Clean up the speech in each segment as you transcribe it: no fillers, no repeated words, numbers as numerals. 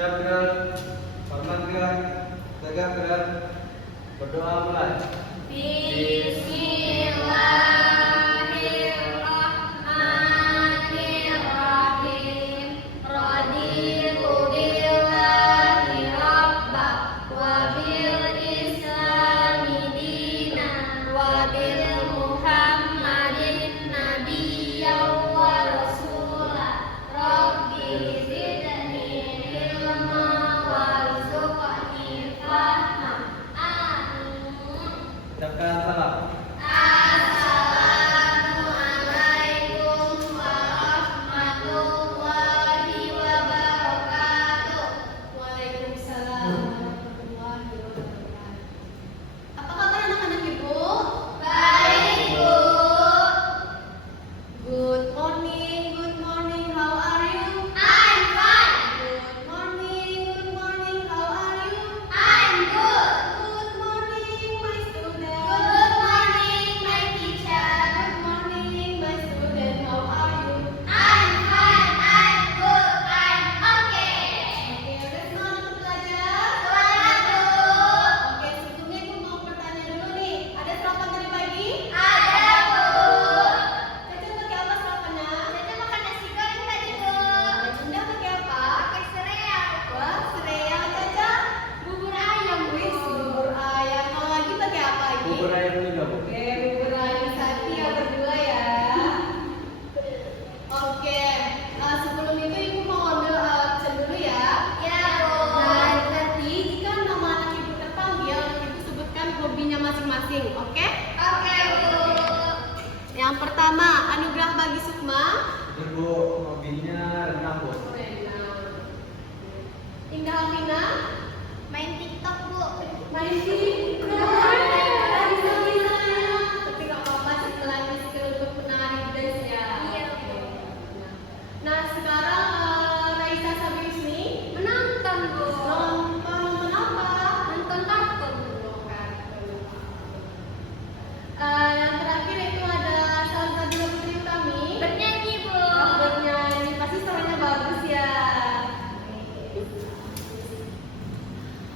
Siap gerak, hormat gerak, tegak gerak, berdoa mulai. Bismillahirrahmanirrahim. Raditu billahi rabba wa bil islami dinan wa bil muhammadin nabiyyan wa rasulah. Rabbi zidni ilma warzuqni fahma. Amin. Ucapkan salam. Assalamualaikum warahmatullahi wabarakatuh. Waalaikumsalam warahmatullahi wabarakatuh. Apa kabar anak-anak Ibu? Baik, Bu. Good morning, how are you? I'm fine. Good morning, how are you? I'm good. Good morning, my student. Good morning, my teacher. Good morning, my student, how are you? I'm fine, I'm good, I'm okay. Oke, udah semangat belajar? Semangat, Bu. Oke, sebelumnya Ibu mau bertanya dulu nih. Ada sarapan tadi pagi? Ada, Bu. Caca pakai apa sarapannya? Caca makan nasi goreng tadi, Bu. Bunda pakai apa? Pakai sereal. Wah, sereal Caca. Bubur ayam, wih, bubur ayam. Kalau lagi pakai apa lagi? Bubur ayam juga, Bu. Oke, bubur ayam sapi ya berdua ya. Oke, sebelum itu Ibu mau ambil absen dulu ya. Ya, Bu. Nah, nanti jika nama anak Ibu terpanggil, Ibu sebutkan hobinya masing-masing, oke? Oke, Bu. Yang pertama, Anugerah Bagi Sukma. Itu, Bu, hobinya renang, Bu. Indah Alvina. Main TikTok, Bu. Main TikTok. Bisa. Tapi nggak apa-apa sih melatih skill untuk menari dance ya. Iya. Nah sekarang Raisa Sabiusni Menonton, Bu. nonton apa? Nonton kartun. Yang terakhir itu ada Salsabila Putri Utami. Bernyanyi, Bu. Bernyanyi, pasti suaranya bagus ya.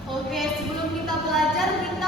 Oke, sebelum kita belajar kita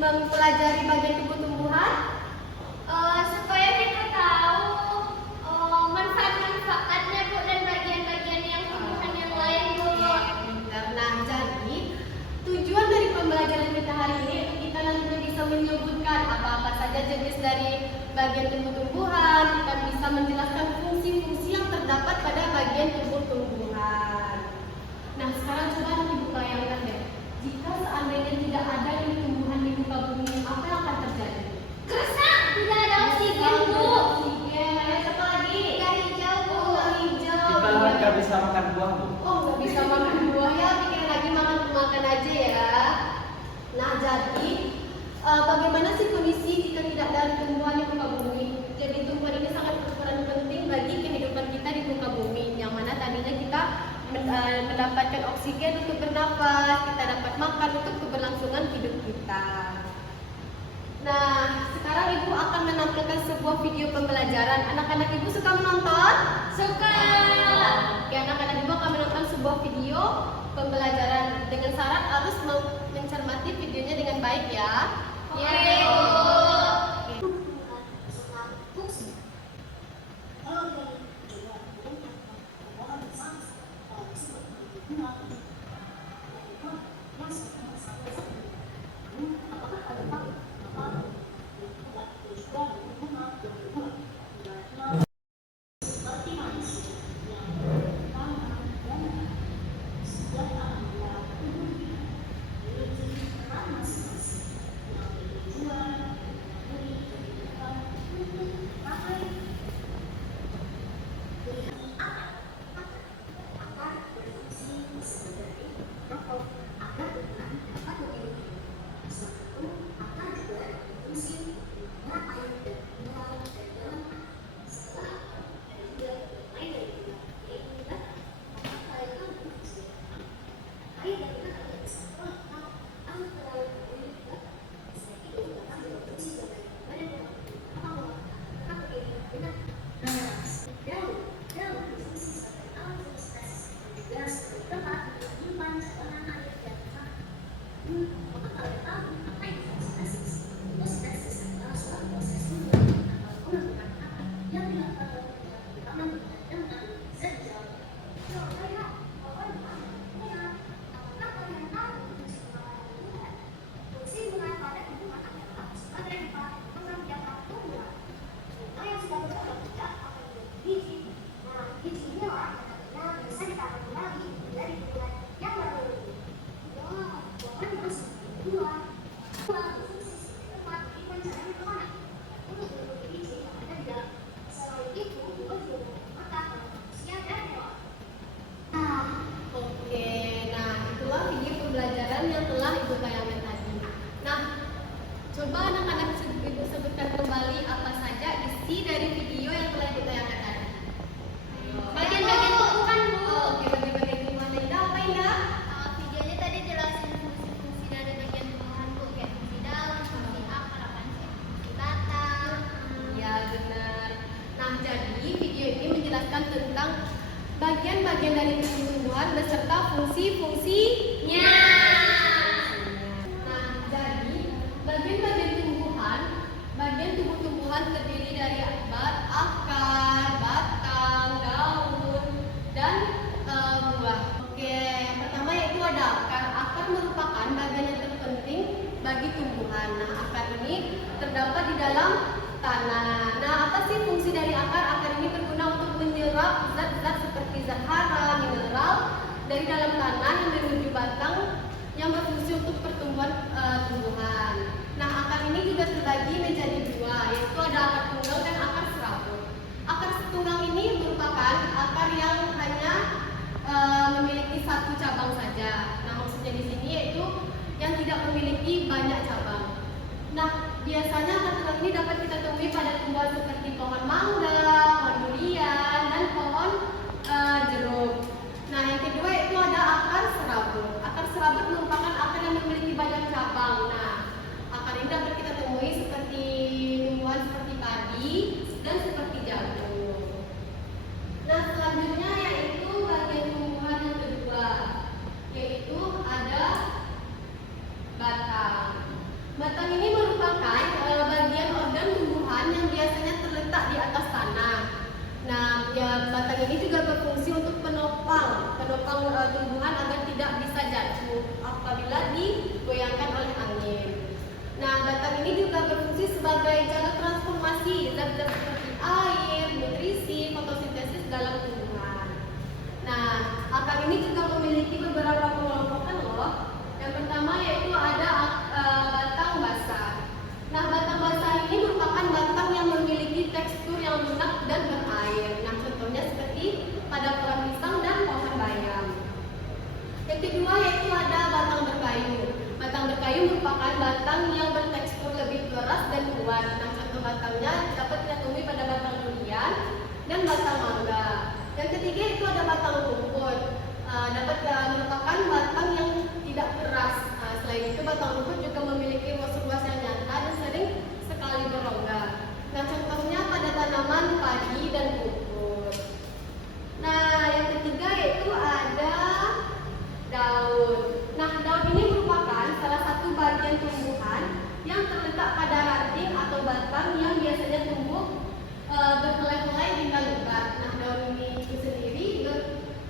mempelajari bagian tubuh tumbuhan? Supaya kita tahu manfaat-manfaatnya Bu dan bagian-bagian yang tumbuhan yang lain Bu. Nah, jadi tujuan dari pembelajaran kita hari ini kita nanti bisa menyebutkan apa-apa saja jenis dari bagian tumbuh-tumbuhan, kita bisa menjelaskan fungsi-fungsi yang terdapat pada bagian tubuh tumbuhan. Nah, sekarang coba Ibu bayangkan deh, jika seandainya tidak ada ini tumbuhan di muka bumi, apa yang akan terjadi? Kerusak, tidak ada oksigen Bu. Oksigen, apa lagi? Nggak hijau Bu. Oh, nggak hijau. Kita nggak bisa makan buah, Bu. Oh, nggak bisa makan buah ya, pikir lagi makan aja ya. Nah, jadi bagaimana sih kondisi jika tidak ada tumbuhan di muka bumi? Jadi tumbuhan ini sangat berperan penting bagi kehidupan kita di muka bumi, yang mana tadinya kita mendapatkan oksigen untuk bernafas, kita dapat makan untuk keberlangsungan hidup kita. Nah, sekarang Ibu akan menampilkan sebuah video pembelajaran. Anak-anak Ibu suka menonton? Suka. Oke, anak-anak Ibu akan menonton sebuah video pembelajaran dengan syarat harus mencermati videonya dengan baik ya. Oke, Bu. Oke, nah itulah video pembelajaran yang telah Ibu bayangkan tadi. Nah, coba anak-anak Ibu sebutkan kembali apa saja isi dari video yang telah Ibu bayangkan tadi. Ayo. Bagian-bagian tumbuhan Bu. Oke, bagian-bagian tumbuhan. Indah, apa Indah? Videonya tadi jelasin fungsi-fungsi dari bagian tumbuhan Bu, kayak fungsi daun, fungsi akar, apa sih? Fungsi batang. Iya, benar. Nah, jadi video ini menjelaskan tentang bagian-bagian dari tumbuhan beserta fungsi-fungsinya. Nah, jadi bagian-bagian bagian tubuh tumbuhan terdiri dari akar, batang, daun, dan buah. Oke, yang pertama yaitu ada akar. Akar merupakan bagian yang terpenting bagi tumbuhan. Nah, akar ini terdapat di dalam tanah. Nah, apa sih fungsi dari akar? Akar ini berguna untuk menyerap zat-zat seperti zat hara, mineral dari dalam tanah yang menuju batang yang berfungsi untuk pertumbuhan tumbuhan. Nah, akar ini juga terbagi menjadi dua, yaitu ada akar tunggal dan akar serabut. Akar tunggal ini merupakan akar yang hanya memiliki satu cabang saja. Nah, maksudnya di sini yaitu yang tidak memiliki banyak cabang. Nah, biasanya akar tunggal ini dapat kita temui pada tumbuhan seperti pohon mangga, pohon durian, dan pohon jeruk. Nah, yang kedua itu ada akar serabut. Akar serabut merupakan akar yang memiliki banyak cabang. Nah, akar ini dapat kita temui seperti tumbuhan seperti padi dan seperti jagung. Nah, selanjutnya yaitu bagian tumbuhan yang kedua, yaitu ada batang. Batang tumbuhan agar tidak bisa jatuh apabila digoyangkan oleh angin. Nah, batang ini juga berfungsi sebagai jalur transformasi zat-zat seperti air, nutrisi, fotosintesis dalam tumbuhan. Nah, akar ini juga memiliki beberapa pengelompokan loh. Yang pertama yaitu ada batang basah. Nah, batang basah ini merupakan batang yang memiliki tekstur yang lunak dan berair. Nah, contohnya seperti pada pohon pisang dan pohon bayam. Yang kedua yaitu ada batang berkayu. Batang berkayu merupakan batang yang bertekstur lebih keras dan kuat. Nah, contoh batangnya dapat kita temui pada batang durian dan batang mangga. Yang ketiga itu ada batang rumput. Merupakan batang yang tidak keras. Selain itu, batang rumput juga memiliki ruas-ruas yang nyata dan sering sekali berongga. Nah, contohnya pada tanaman padi dan pupuk. Nah, yang ketiga yaitu ada daun. Nah, daun ini merupakan salah satu bagian tumbuhan yang terletak pada ranting atau batang yang biasanya tumbuh berhelai-helai di lebat. Nah, daun ini sendiri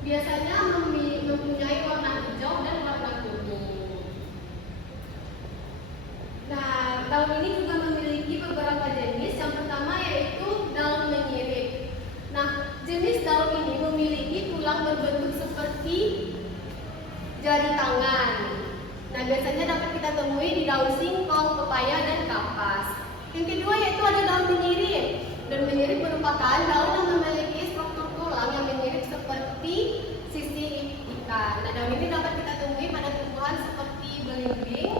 biasanya mempunyai warna hijau dan warna kuning. Nah, daun ini juga memiliki beberapa jenis. Yang pertama yaitu daun menyirip. Nah, jenis daun ini memiliki tulang berbentuk seperti jari tangan. Nah, biasanya dapat kita temui di daun singkong, pepaya, dan kapas. Yang kedua yaitu ada daun menyirip. Daun menyirip merupakan daun yang memiliki struktur tulang yang menyirip seperti sisi ikan. Nah, daun ini dapat kita temui pada tumbuhan seperti belimbing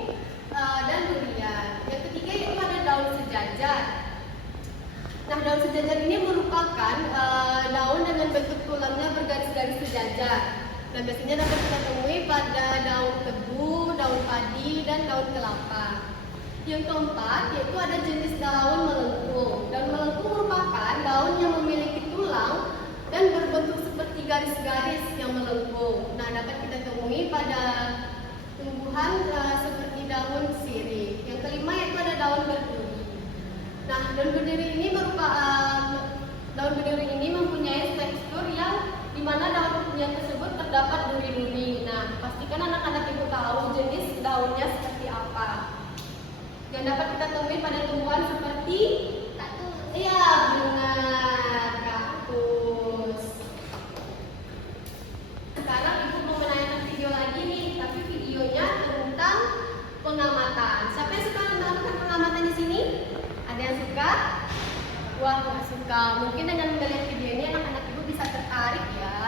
dan durian. Yang ketiga yaitu ada daun sejajar. Nah, daun sejajar ini merupakan daun dengan bentuk tulangnya bergaris-garis sejajar. Nah, biasanya dapat kita temui pada daun tebu, daun padi, dan daun kelapa. Yang keempat yaitu ada jenis daun melengkung. Daun melengkung merupakan daun yang memiliki tulang dan berbentuk seperti garis-garis yang melengkung. Nah, dapat kita temui pada tumbuhan seperti daun sirih. Yang kelima yaitu ada daun berduri. Nah, daun berduri ini mempunyai tekstur yang dimana daunnya tersebut terdapat duri-duri. Nah, pastikan anak-anak ibu tahu jenis daunnya seperti apa. Yang dapat kita temui pada tumbuhan seperti kaktus. Iya, benar, kaktus. Sekarang ibu mau menanyakan video lagi nih, tapi videonya tentang pengamatan. Siapa yang suka melakukan pengamatan di sini? Ada yang suka? Wah, nggak suka. Mungkin dengan melihat video ini anak-anak ibu bisa tertarik ya.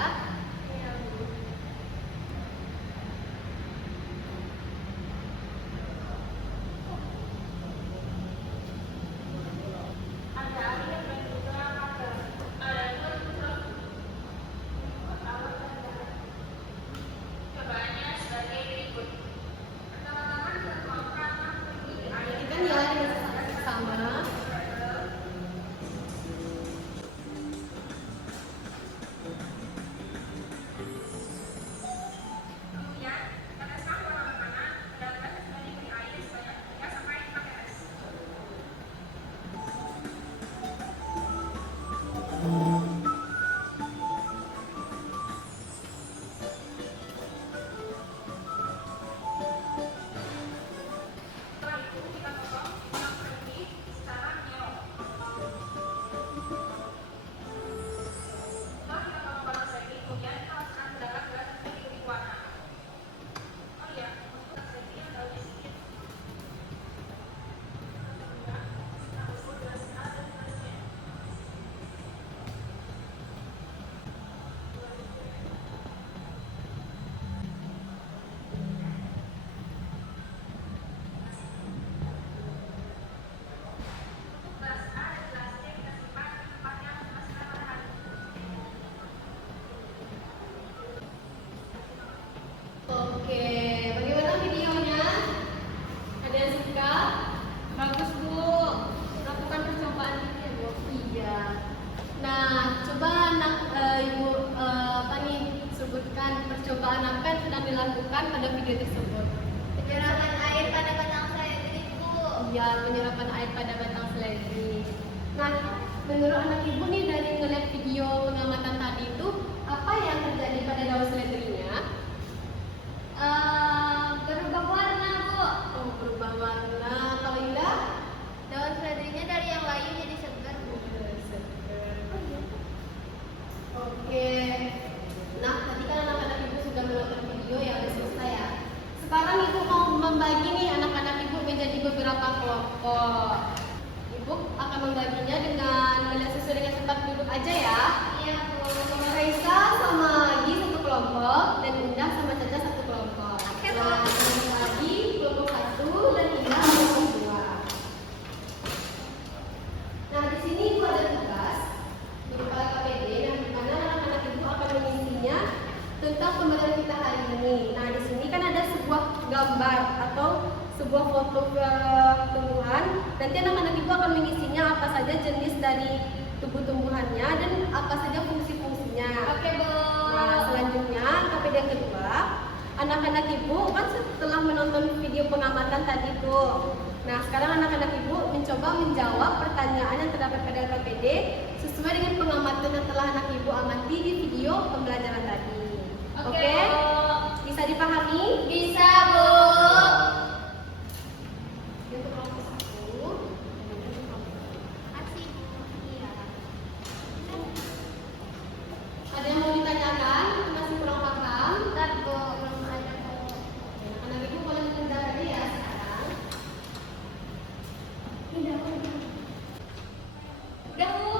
percobaan apa yang sedang dilakukan pada video tersebut? Penyerapan air pada batang seledri, Bu. Iya, penyerapan air pada batang seledri. Nah, menurut anak ibu nih dari ngeliat video pengamatan tadi itu, apa yang terjadi pada daun seledrinya? sebuah foto ke tumbuhan. Nanti anak-anak ibu akan mengisinya apa saja jenis dari tumbuh-tumbuhannya dan apa saja fungsi-fungsinya. Oke, Bu. Nah, selanjutnya KPD yang kedua, anak-anak ibu kan setelah menonton video pengamatan tadi tuh. Nah, sekarang anak-anak ibu mencoba menjawab pertanyaan yang terdapat pada KPD sesuai dengan pengamatan yang telah anak ibu amati di video pembelajaran tadi. Oke? Bisa dipahami? Bisa, Bu. Untuk kelompok 1. Aksi. Iya. Ada yang mau ditanyakan? Masih kurang paham? Bentar, Bu. Belum ada, Bu. Anak ibu boleh mendengar ya sekarang. Udah, Bu.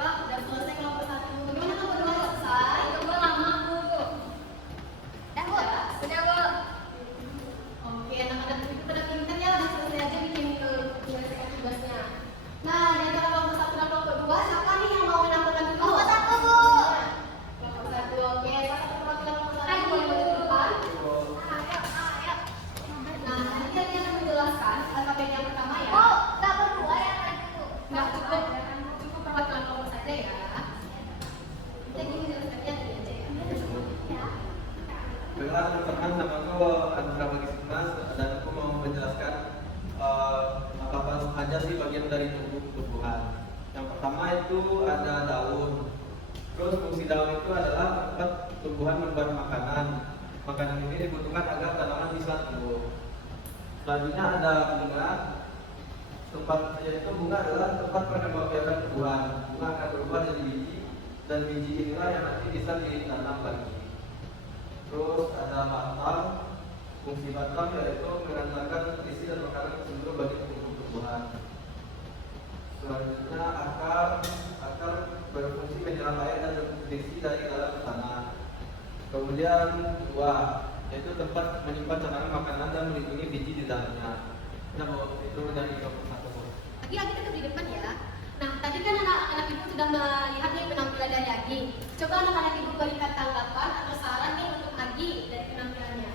Wah, udah selesai kelompok 1. Bagaimana kelompok 2 selesai? Itu, Bu, lama, Bu. Udah, Bu. Udah, Bu. Oke, anak-anak itu pada pintar ya, udah selesai aja bikin menyelesaikan tugasnya. Nah, di antara kelompok 1 dan kelompok 2, siapa nih yang mau menampilkan dulu? Kelompok 1, Bu. Kelompok 1, oke. Salah satu perwakilan kelompok 1 boleh maju ke depan. Ayo. Nah, nanti dia akan menjelaskan alfabet yang pertama ya. Bu, nggak berdua ya tadi, Bu. Nggak cukup, cukup perwakilan kelompok saja ya. Kita gini menjelaskannya gini aja ya. Ya. Baiklah teman-teman, namaku Andra Magismas dan aku mau menjelaskan apa saja sih bagian dari tumbuhan. Yang pertama itu ada daun. Terus fungsi daun itu adalah tempat tumbuhan membuat makanan. Makanan ini dibutuhkan agar tanaman bisa tumbuh. Selanjutnya ada bunga. Tempat yaitu bunga adalah tempat pengembangan tumbuhan. Bunga akan berubah jadi biji dan biji inilah yang nanti bisa ditanam lagi. Terus ada batang. Fungsi batang yaitu mengantarkan isi dan makanan ke seluruh bagian tumbuhan. Selanjutnya akar berfungsi menyerap air dan nutrisi dari dalam tanah. Kemudian buah yaitu tempat menyimpan cadangan makanan dan melindungi biji di dalamnya. Nah, itu dari kelompok 1. Agi tetap di depan ya. Nah, tadi kan anak-anak ibu sudah melihat nih penampilan dari Agi. Coba anak-anak ibu berikan tanggapan atau saran nih untuk Agi dari penampilannya.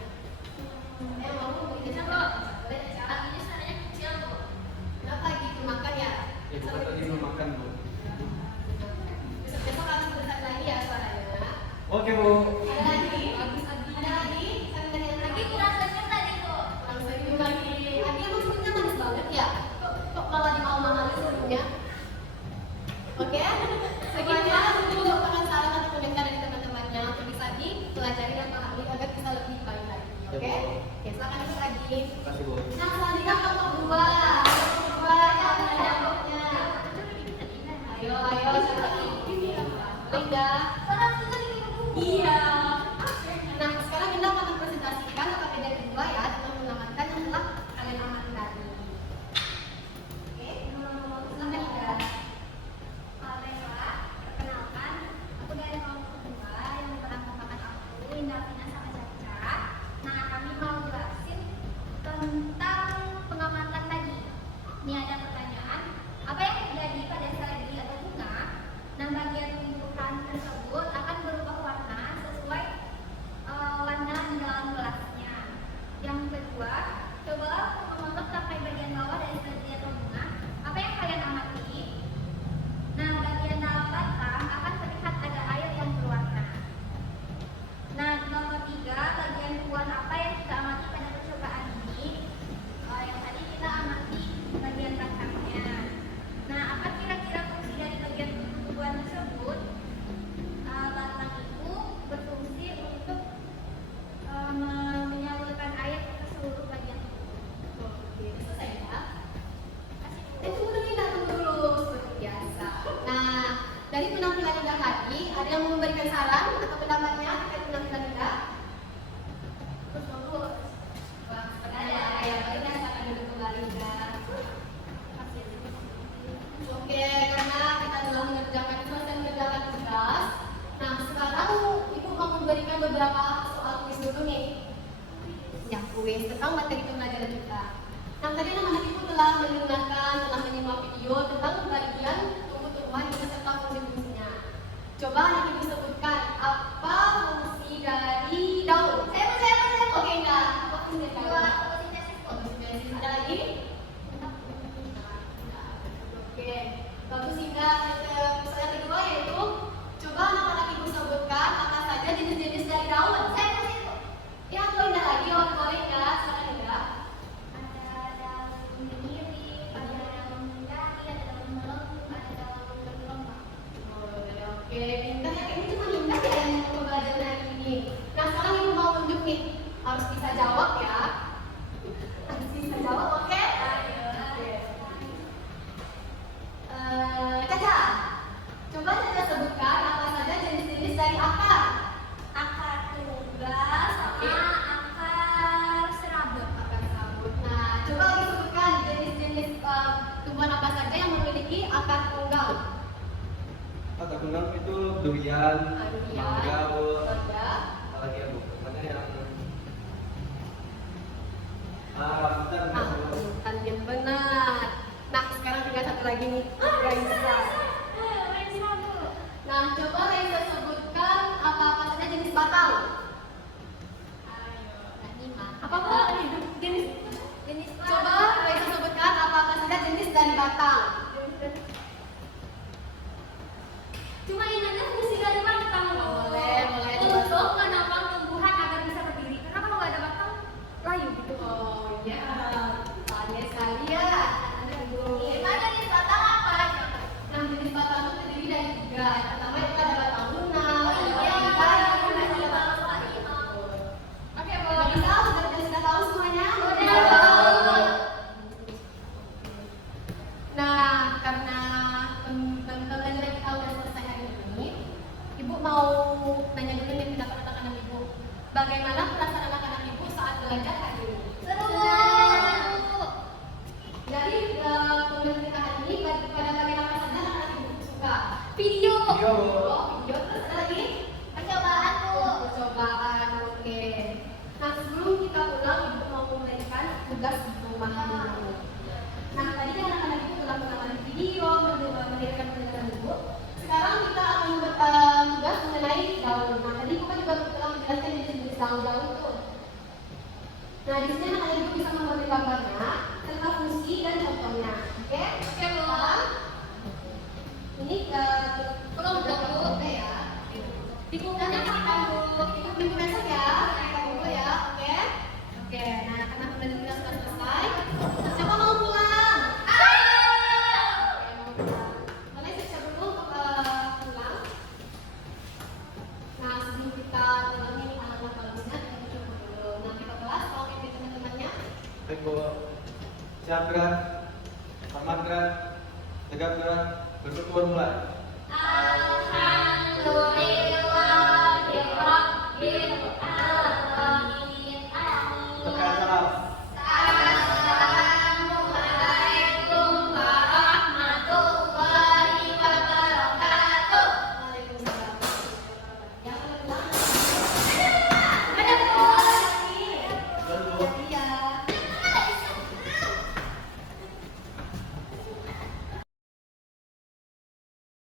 Mau berikan apa? Boleh ya? Aginya sananya kecil, Bu. Kenapa Agi itu makan ya? Ibu kan tadi mau makan, Bu. Besok akan besar lagi ya suaranya. Oke, Bu. Ada lagi? Ada lagi? Sampai yang Lagi lagi kurang senyum tadi, Bu. kurang senyum lagi. Agi emang senyumnya manis banget ya? Kok malah di mahal-mahal senyumnya? Oke, sekian dulu merupakan saran atau komentar dari teman-temannya untuk bisa dipelajari dan pahami agar bisa lebih baik lagi. Oke, oke, silakan ikut lagi. Terima kasih, Bu. Nah, selanjutnya kelompok 2. Kelompok 2 yang ada kelompoknya. Ayo, siapa ini? Linda. Iya. Nah, sekarang Linda akan mempresentasikan KPD kedua ya, tentang pengamatan yang telah kalian amati tadi. Oke, silakan Linda. Baiklah, perkenalkan, aku dari kelompok 2 yang diperkenalkan aku, Linda Vina sama Caca. Nah, kami mau jelasin tentang pengamatan tadi. Ini ada pertanyaan, apa yang terjadi pada strategi atau bunga? Nah, bagian tumbuhan tersebut akan berubah warna sesuai warna di dalam gelasnya. Yang kedua, cobalah mengontrol sampai bagian bawah dari strategi atau bunga. Apa yang kalian amati? Nah, bagian dalam batang akan terlihat ada air yang berwarna. Nah, nomor 3, bagian tubuhan apa yang kita amati pada percobaan ini? Yang tadi kita amati bagian batangnya. Nah, apa kira-kira fungsi dari bagian tubuhan tersebut? Batang itu berfungsi untuk menyalurkan air ke seluruh bagian tubuh. Oke, selesai ya. Kasih Tunggu dulu Linda, tunggu dulu seperti biasa. Nah, dari penampilan Linda tadi, ada yang mau memberikan saran atau pendapatnya terkait penampilan Linda? Terus dulu. Wah, ada ya. Baiknya silakan duduk kembali Linda. Oke, karena kita telah mengerjakan tugas. Nah, sekarang Ibu mau memberikan beberapa soal kuis dulu nih. Ya, kuis tentang materi pembelajaran kita. Nah, tadi anak-anak Ibu telah mendengarkan, telah menyimak video tentang bagian tumbuh-tumbuhan beserta fungsi-fungsinya. Coba anak Ibu sebutkan apa fungsi dari daun. Saya. Oke, Indah. Apa fungsi dari daun? Fotosintesis. Fotosintesis. Oke, pintar ya. Ini cuma pintar ya yang mau belajar hari ini. Nah, sekarang ibu mau tunjuk nih. Harus bisa jawab ya. Harus bisa jawab, oke? Oke. Caca, coba Caca sebutkan apa saja jenis-jenis dari akar. Akar tunggal sama akar serabut. Akar serabut. Nah, coba lagi sebutkan jenis-jenis tumbuhan apa saja yang memiliki akar tunggal. Akar tunggal itu durian, mangga, Mangga. apalagi ya Bu? Mana yang rambutan kan? Rambutan yang benar. Nah, sekarang tinggal satu lagi nih, Raisa. Nah, coba Raisa sebutkan apa-apa saja jenis batang. Ayo, Kak Nima. Apa jenis? Jenis Coba Raisa sebutkan apa-apa saja jenis dari batang. Cuma ingatnya fungsi dari batang. Boleh. Untuk menopang tumbuhan agar bisa berdiri. Karena kalau nggak ada batang, layu gitu. Oh iya, pandai sekali ya. Kita jenis batang apa aja? Nah, jenis batang itu terdiri dari tiga. Yang pertama itu ada batang lunak, Oh ada iya, batang kayu, benar, ada iya, batang Pak. Oke, boleh bisa sudah tahu semuanya? Udah tahu. Nah, karena pembelajaran kita udah selesai hari ini, Ibu mau nanya dulu nih pendapat anak-anak Ibu. Bagaimana perasaan anak-anak Ibu saat belajar hari ini? Seru. Jadi pembelajaran kita hari ini pada bagian apa saja anak-anak Ibu suka? Video. Video. Video terus ada lagi? Percobaan tuh. Percobaan, oke. Nah, sebelum kita pulang, Ibu mau memberikan tugas rumah dulu. Nah, tadi kan anak-anak Ibu telah mengamati video, mendirikan penjelasan Ibu. Sekarang kita akan tugas mengenai daun. Nah, tadi Ibu kan juga telah menjelaskan jenis-jenis daun-daun itu. Nah, di sini anak-anak Ibu bisa mengambil gambarnya, serta fungsi dan contohnya. Oke? Oke, Bu. Ini kelompok Bu ya. Di bukunya kita Bu. Ikut minggu besok ya. Kita buku ya. Oke? Oke. Nah, karena pembelajaran kita sudah selesai. Siapa mau pulang? Ayo. Oke, mau pulang. Boleh siap-siap dulu untuk pulang. Nah, sebelum kita pulang ini anak-anak bagusnya kita coba dulu. Nah, kita kelas kalau ini teman-temannya. Baik Bu. Siap gerak, hormat gerak, tegap gerak, bersyukur mulai. Alhamdulillah.